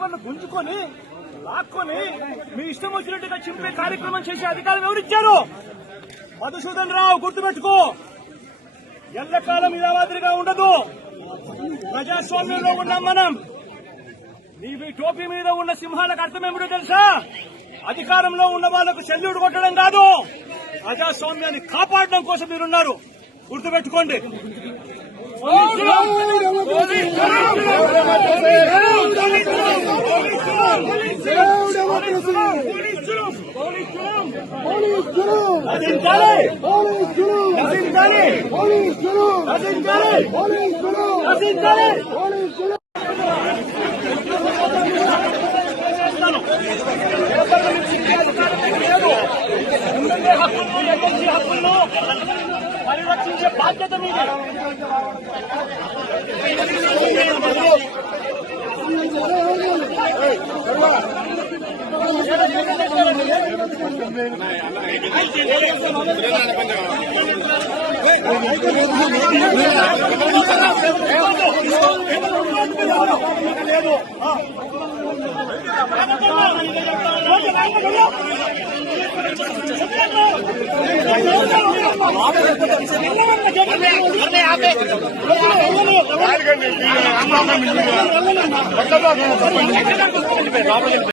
పేపర్లు గుంజుకొని లాక్కొని మీ ఇష్టం వచ్చినట్టుగా చింపే కార్యక్రమం చేసే అధికారం ఎవరిచ్చారు? మధుసూదన్ రావు, గుర్తుపెట్టుకో, ఎల్లకాలం ఇలా మాదిరిగా ఉండదు. ప్రజాస్వామ్యంలో ఉన్నాం మనం. నీవి టోపీ మీద ఉన్న సింహాలకు అర్థం ఏమిటో తెలుసా? అధికారంలో ఉన్న వాళ్లకు సెల్యూట్ కొట్టడం కాదు, ప్రజాస్వామ్యాన్ని కాపాడడం కోసం మీరున్నారు. గుర్తుపెట్టుకోండి. హక్కులను పరిరక్షించే బాధ్యత మీది.